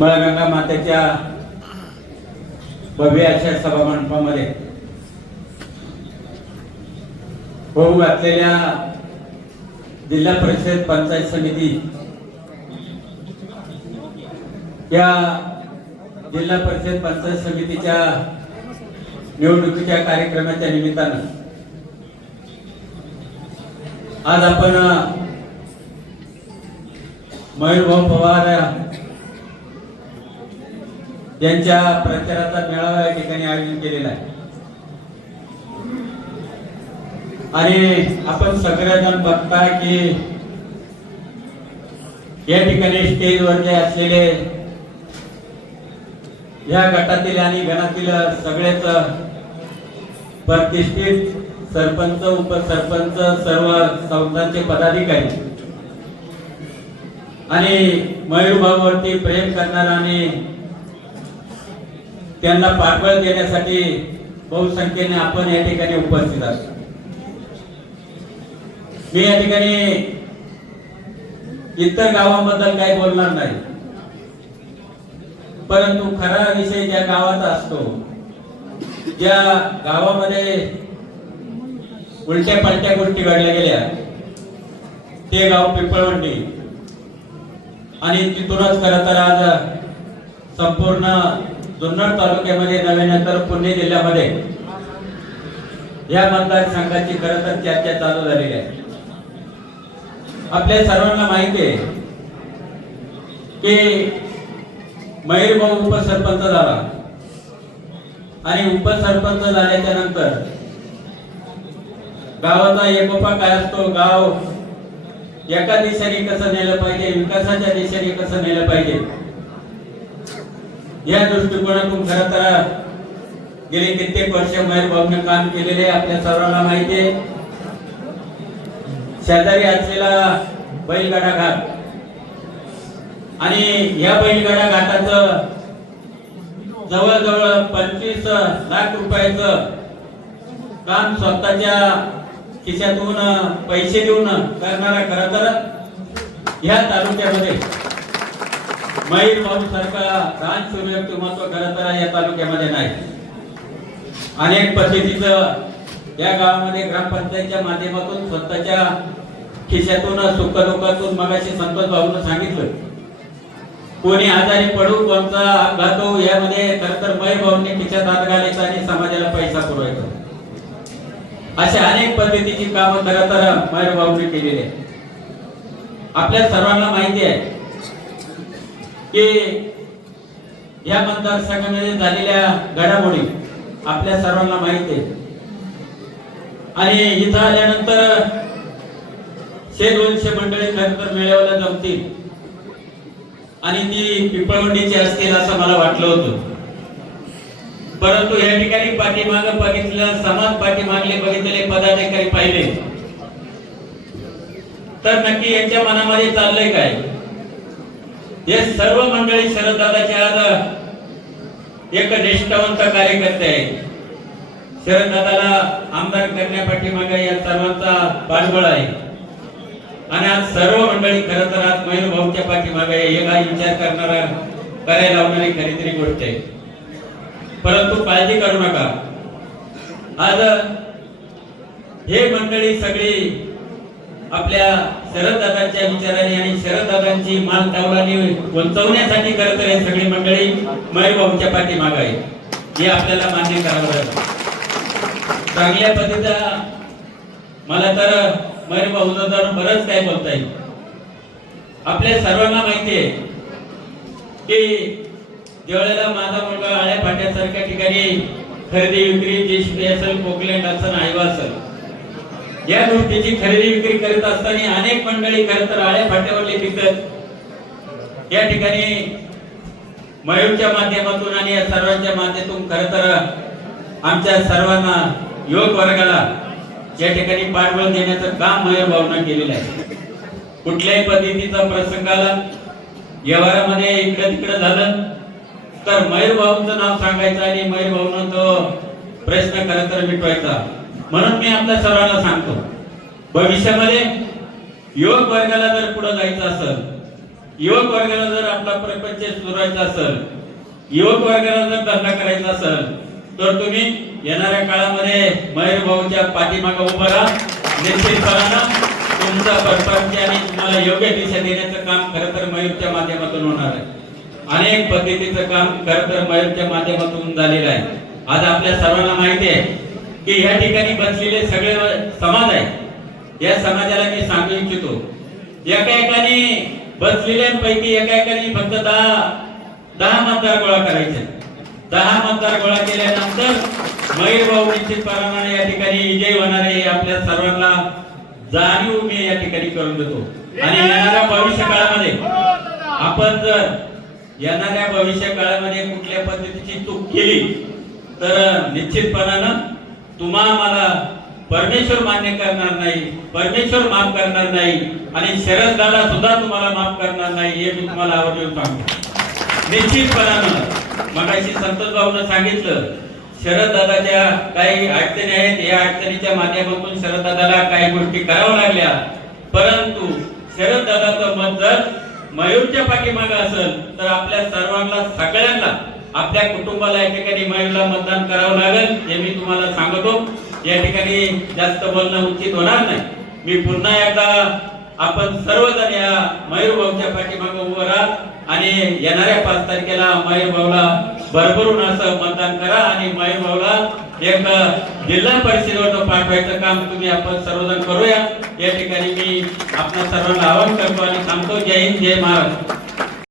गंगा मातेच्या भव्य अशा सभा मंडपामध्ये होऊ घातलेल्या जिल्हा परिषद पंचायत समिती या जिल्हा परिषद पंचायत समितीच्या निवडणुकीच्या कार्यक्रमाच्या निमित्तानं आज आपण मयूरभाऊ पवार यांच्या प्रचाराचा मेळावा या ठिकाणी आयोजन केलेला आहे. आणि आपण सगळेजण बघता की या ठिकाणी स्टेजवरचे असलेले या गटातील आणि गणातील सगळेच प्रतिष्ठित सरपंच उपसरपंच सर्व संस्थांचे पदाधिकारी आणि मयूरभाऊवरती प्रेम करणारा आणि त्यांना पाठबळ देण्यासाठी बहुसंख्येने आपण या ठिकाणी उपस्थित असतो मी या ठिकाणी इतर गावांबद्दल काही बोलणार नाही. परंतु खरा विषय ज्या गावाचा असतो ज्या गावामध्ये उलट्या पालट्या गोष्टी घडल्या गेल्या ते गाव पिंपळवंडी. आणि तिथूनच खरं तर आज संपूर्ण जुन्नर तालुक्यामध्ये नव्यानंतर पुणे जिल्ह्यामध्ये. या मतदारसंघाची खरं तर चर्चा चालू झालेली आहे. आपल्या सर्वांना माहिती आहे की मयूर भाऊ उपसरपंच झाला. आणि उपसरपंच झाल्याच्यानंतर गावाचा एकोपा काय असतो? गाव एका दिशेने कसं नेलं पाहिजे? विकासाच्या दिशेने कसं नेलं पाहिजे? या दृष्टिकोनातून खरं तर गेले कित्येक वर्ष मयूर काम केलेले आपल्या सर्वांना माहिती आहे. शेजारी असलेला बैलगाडा घाट. आणि या बैलगाडा घाटाचं जवळजवळ पंचवीस लाख रुपयाचं काम स्वतःच्या खिशातून पैसे देऊन करणारा खरं तर ह्या तालुक्यामध्ये मयूर भाऊ सारखा दान शूर व्यक्तिमत्व खरं तर या तालुक्यामध्ये नाही. अनेक पद्धतीचं या गावामध्ये ग्रामपंचायतच्या माध्यमातून स्वतःच्या खिशातून सुखदुःखातून मगाशी संतोष भाऊनं सांगितलं. कोणी आजारी पडू कोणता अपघात होऊ यामध्ये खर तर मयूर भाऊंनी खिशात हात घालायचा आणि समाजाला पैसा पुरवायचा. अशा अनेक पद्धतीची कामं खरं तर मयूर भाऊंनी केलेली आहे आपल्या सर्वांना माहिती आहे की या मतदारसंघामध्ये झालेल्या घडामोडी आपल्या सर्वांना माहिती आहे. आणि इथं आल्यानंतर शे दोनशे मंडळी खरं तर मेळाव्याला जमतील. आणि ती पिंपळवंडीची असतील असं मला वाटलं होतं. परंतु या ठिकाणी पाठीमाग बघितलं समाज पाठीमागले बघितलेले पदाधिकारी पाहिले. तर नक्की यांच्या मनामध्ये चाललंय काय? हे सर्व मंडळी शरददादाचे आज एक निष्ठावंत कार्यकर्ते आहेत. शरददादाला आमदार करण्यापाठीमागे या सर्वांचा पाठबळ आहे. आणि आज सर्व मंडळी खरं तर आज मयूर भाऊच्या पाठीमागे हे काय विचार करणारा करायला लावणारी खरीतरी गोष्ट आहे. परंतु काळजी करू नका. आज हे मंडळी सगळी आपल्या शरददादांच्या विचाराने आणि शरददादांची मान तावलाने वंचवण्यासाठी खरं तर हे सगळी मंडळी. मयूर पाठीमाग आहे. हे आपल्याला मान्य करावं लागेल. चांगल्या पद्धतीचा मला तर मयूर भाऊ तर बरंच काय बोलता येईल. आपल्या सर्वांना माहिती आहे की ज्यावेळेला माझा मुलगा आळ्या पाट्यासारख्या ठिकाणी खरेदी विक्री जेसीबी असेल पोकलँड असेल आयवा असेल. या गोष्टीची खरेदी विक्री करीत असताना अनेक मंडळी खरं तर आळ्या फाट्यावरली पिकत या ठिकाणी मयूरच्या माध्यमातून आणि या सर्वांच्या माध्यमातून खर तर आमच्या सर्वांना युवक वर्गाला या ठिकाणी पाठबळ देण्याचं काम मयूर भावना केलेलं आहे. कुठल्याही पद्धतीचा प्रसंग आला व्यवहारामध्ये इकडं तिकडं झालं तर मयूर भाऊंचं नाव सांगायचं आणि मयूर भाऊन तो प्रश्न खरं तर मिटवायचा. म्हणून मी आपल्या सर्वांना सांगतो भविष्यामध्ये युवक वर्गाला जर पुढे जायचं असेल युवक वर्गाला जर आपला प्रपंच सुधारायचा असेल युवक वर्गाला जर धंदा करायचा असेल तर तुम्ही येणाऱ्या काळामध्ये मयूर भाऊच्या पाठीमागे उभं राहा. निश्चितपणानं तुमचा परपंच आणि तुम्हाला योग्य दिशा देण्याचं काम खरं तर मयूरच्या माध्यमातून होणार आहे. अनेक पद्धतीचं काम खरं तर मयूरच्या माध्यमातून झालेलं आहे. आज आपल्या सर्वांना माहिती आहे की या ठिकाणी बसलेले सगळे समाज आहे. या समाजाला मी सांगू इच्छितो. एका एकाने बसलेल्यांपैकी एका एकाने फक्त दहा दहा मतदार गोळा करायचे. दहा मतदार गोळा केल्यानंतर मयूर भाऊ निश्चितपणाने या ठिकाणी विजय होणार आहे आपल्या सर्वांना जाणीव मी या ठिकाणी करून देतो. आणि येणाऱ्या भविष्य काळामध्ये आपण जर येणाऱ्या भविष्य काळामध्ये कुठल्या पद्धतीची चूक केली तर निश्चितपणानं तुम्हा मला परमेश्वर मान्य करणार नाही परमेश्वर माफ करणार नाही आणि शरद दादा सुद्धा तुम्हाला माफ करणार नाही हे मी तुम्हाला आवर्जून सांगतो. निश्चितपणानं मगाशी संतोष भाऊनं सांगितलं शरद दादाच्या काही अडचणी आहेत या अडचणीच्या माध्यमातून शरद दादाला काही गोष्टी कराव्या लागल्या. परंतु शरद दादाचं मत जर मयूरच्या पाठीमागे असेल तर आपल्या सर्वांना सगळ्यांना आपल्या कुटुंबाला या ठिकाणी मयूरला मतदान करावं लागेल हे मी तुम्हाला सांगतो. या ठिकाणी जास्त बोलणं उचित होणार नाही. मी पुन्हा एकदा आपण सर्वजण या मयूर भाऊच्या पाठीमागे उभं राहा आणि येणाऱ्या पाच तारखेला मयूर भाऊला भरभरून असं मतदान करा आणि मयूर भाऊला एक जिल्हा परिषदेवर पाठवायचं काम तुम्ही आपण सर्वजण करूया. या ठिकाणी मी आपल्या सर्वांना आवाहन करतो आणि सांगतो जय हिंद जय महाराष्ट्र.